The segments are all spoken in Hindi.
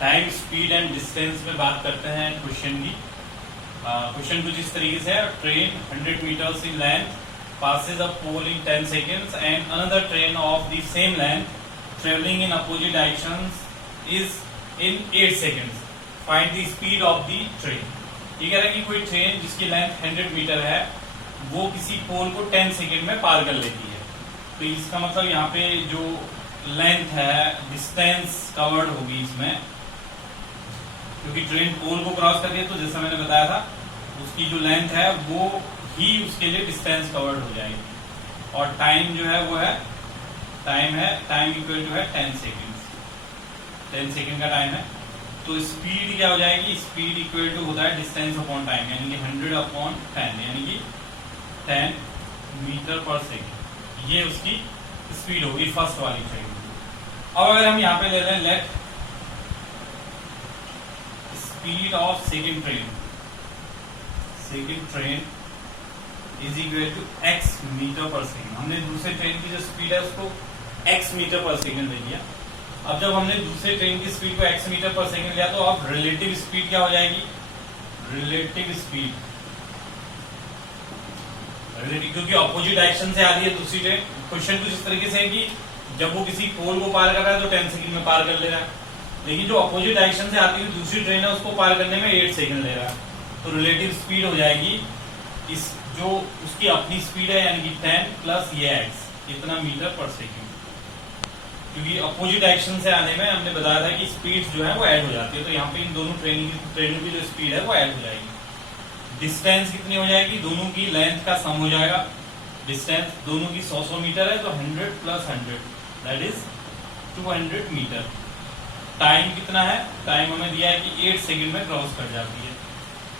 टाइम, स्पीड एंड डिस्टेंस में बात करते हैं क्वेश्चन की। क्वेश्चन कुछ इस तरीके से है, train 100 meters in length passes a pole in 10 seconds and another train of the same length traveling in opposite directions is in 8 seconds. Find the speed of the train. ये कह रहा है कि कोई ट्रेन जिसकी लेंथ 100 मीटर है वो किसी पोल को 10 सेकेंड में पार कर लेती है। तो इसका मतलब यहाँ पे जो लेंथ है, डिस्टेंस कवर्ड होगी इसमें, क्योंकि ट्रेन पोल को क्रॉस कर रही है तो जैसा मैंने बताया था उसकी जो लेंथ है वो ही उसके लिए डिस्टेंस कवर्ड हो जाएगी। और टाइम जो है वो है टाइम इक्वल टू है 10 सेकेंड। 10 सेकेंड का टाइम है। तो स्पीड क्या हो जाएगी? स्पीड इक्वल टू होता है डिस्टेंस अपॉन टाइम, यानी कि 100 अपॉन 10, यानी कि 10 मीटर पर सेकेंड। ये उसकी स्पीड होगी फर्स्ट वाली ट्रेन। अब अगर हम यहाँ पे ले लें let speed of second train is equal to x metre per second. हमने दूसरे ट्रेन की जो स्पीड है उसको x मीटर पर सेकेंड ले लिया। अब जब हमने दूसरे ट्रेन की स्पीड को x मीटर पर सेकेंड लिया तो अब रिलेटिव स्पीड क्या हो जाएगी? रिलेटिव स्पीड, क्योंकि अपोजिट डायरेक्शन से आ रही है दूसरी ट्रेन। क्वेश्चन कुछ इस तरीके से है कि जब वो किसी पोल को पार कर रहा है तो 10 सेकंड में पार कर ले रहा है, लेकिन जो अपोजिट डायरेक्शन से आती हुई दूसरी ट्रेन है उसको पार करने में 8 सेकंड ले रहा है। तो रिलेटिव स्पीड हो जाएगी इस जो उसकी अपनी स्पीड है, यानी कि 10 प्लस ये x, इतना मीटर पर सेकंड। क्योंकि अपोजिट डायरेक्शन से आने में हमने बताया था कि स्पीड जो है वो ऐड हो जाती है, तो यहाँ पे इन दोनों ट्रेनों की जो स्पीड है वो ऐड हो जाएगी। डिस्टेंस कितनी हो जाएगी? दोनों की लेंथ का सम हो जाएगा। डिस्टेंस दोनों की 100 मीटर है तो 100 plus 100 that is 200 metre. Time कितना है? टाइम हमें दिया है कि 8 सेकंड में क्रॉस कर जाती है।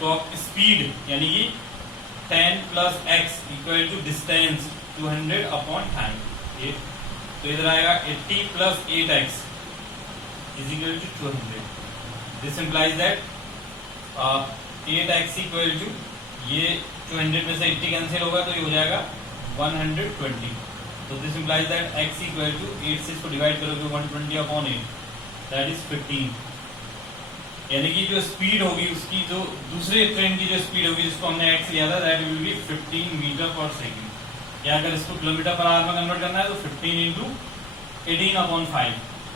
तो अब स्पीड यानी कि 10 plus x equal to distance 200 upon time. तो इधर आएगा 80 plus 8x is equal to 200। This implies that 8x equal to ये 200 में से 80 कैंसिल होगा तो ये हो जाएगा 120। तो this implies that x equal to 8 से इसको डिवाइड करोगे 120 अपॉन 8 दैट इज 15। यानी कि जो स्पीड होगी उसकी जो दूसरे ट्रेन की जो स्पीड होगी जिसको हमने x लिया था that will be 15 metre per second. या अगर इसको किलोमीटर पर आवर में कन्वर्ट करना है तो 15 into 18 upon 5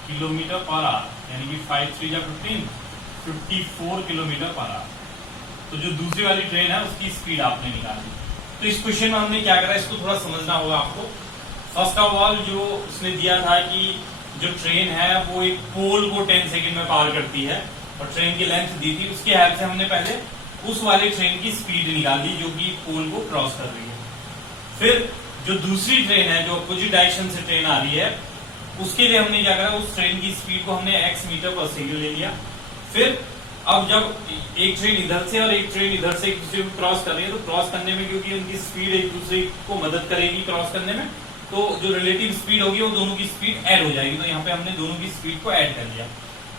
kilometre per hour, यानी कि 5 3 जा 15, 54 किलोमीटर पर आवर। तो जो दूसरी वाली ट्रेन है उसकी स्पीड आपने निकाली। तो इस क्वेश्चन में हमने क्या करा, इसको थोड़ा समझना होगा आपको। फर्स्ट ऑफ ऑल जो उसने दिया था कि जो ट्रेन है वो एक पोल को 10 सेकेंड में पार करती है और ट्रेन की लेंथ दी थी, उसके हेल्प से हमने पहले उस वाली ट्रेन की स्पीड निकाली जो कि पोल को क्रॉस कर रही है। फिर जो दूसरी ट्रेन है जो अपोजिट डायरेक्शन से ट्रेन आ रही है उसके लिए हमने क्या करा, उस ट्रेन की स्पीड को हमने x मीटर पर सेकेंड ले लिया। फिर अब जब एक ट्रेन इधर से और एक ट्रेन इधर से एक दूसरे को क्रॉस कर रही है तो क्रॉस करने में क्योंकि उनकी स्पीड एक दूसरे को मदद करेगी क्रॉस करने में, तो जो रिलेटिव स्पीड होगी वो दोनों की स्पीड ऐड हो जाएगी। तो यहाँ पे हमने दोनों की स्पीड को ऐड कर लिया,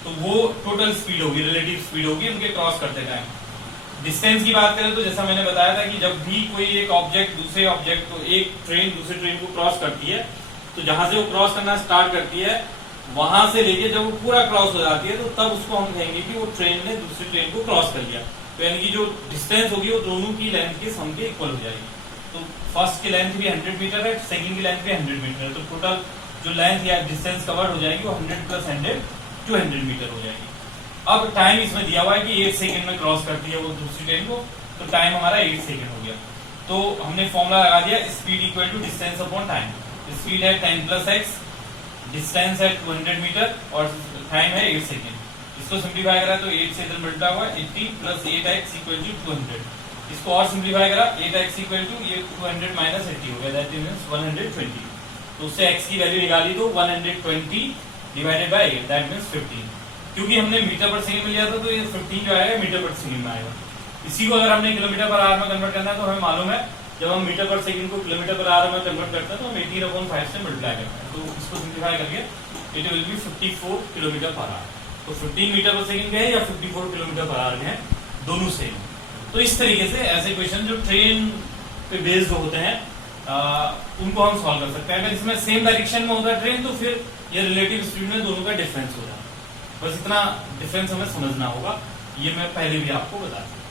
तो वो टोटल स्पीड होगी, रिलेटिव स्पीड होगी उनके क्रॉस करते टाइम। डिस्टेंस की बात करें तो जैसा मैंने बताया था कि जब भी कोई एक ऑब्जेक्ट दूसरे ऑब्जेक्ट को, एक ट्रेन दूसरे ट्रेन को क्रॉस करती है तो जहां से वो क्रॉस करना स्टार्ट करती है वहां से लेके जब वो पूरा क्रॉस हो जाती है तो तब उसको हम कहेंगे कि वो ट्रेन ने दूसरी ट्रेन को क्रॉस कर लिया। तो यानी कि जो डिस्टेंस होगी वो दोनों की लेंथ के सम के इक्वल हो जाएगी। तो फर्स्ट की लेंथ भी 100 मीटर है, सेकंड की लेंथ भी 100 मीटर है, तो टोटल जो लेंथ या डिस्टेंस कवर हो जाएगी वो 100 प्लस 100 200 मीटर हो जाएगी। अब टाइम इसमें दिया हुआ है कि 8 सेकंड में क्रॉस करती है वो दूसरी ट्रेन को, तो टाइम हमारा 8 सेकंड हो गया। तो हमने फॉर्मूला लगा दिया speed equal to distance upon time. Speed है 10 प्लस x, डिस्टेंस है 200 मीटर और टाइम है 8 सेकंड। इसको सिंप्लीफाई करा तो 8 से इधर मल्टीप्लाई हुआ 80 प्लस 8x इक्वल टू 200। इसको और सिंप्लीफाई करा 8x इक्वल टू ये 200 माइनस 80 हो गया दैट मींस 120। तो उससे x की वैल्यू निकाली तो 120 डिवाइडेड बाय 8 दैट मींस 15। क्योंकि हमने मीटर पर सेकंड में लिया था तो ये 15 जो आएगा मीटर पर सेकंड में आएगा। इसी को अगर हमने किलोमीटर पर आवर में कन्वर्ट करना है तो हमें मालूम है जब हम मीटर पर सेकंड को किलोमीटर पर आवर में कन्वर्ट करते हैं तो हम 18/5 से मल्टीप्लाई करते हैं। तो इसको सिंप्लीफाई करके it will be 54 kilometre per hour. तो 15 मीटर पर सेकंड गए या 54 किलोमीटर पर आवर गए, दोनों सेम। तो इस तरीके से ऐसे क्वेश्चन जो ट्रेन पे बेस्ड होते हैं उनको हम सॉल्व कर सकते हैं। अगर इसमें सेम डायरेक्शन में होता है ट्रेन तो फिर ये रिलेटिव स्पीड में दोनों का डिफरेंस हो जाता है। बस इतना डिफरेंस हमें समझना होगा, ये मैं पहले भी आपको बता चुका।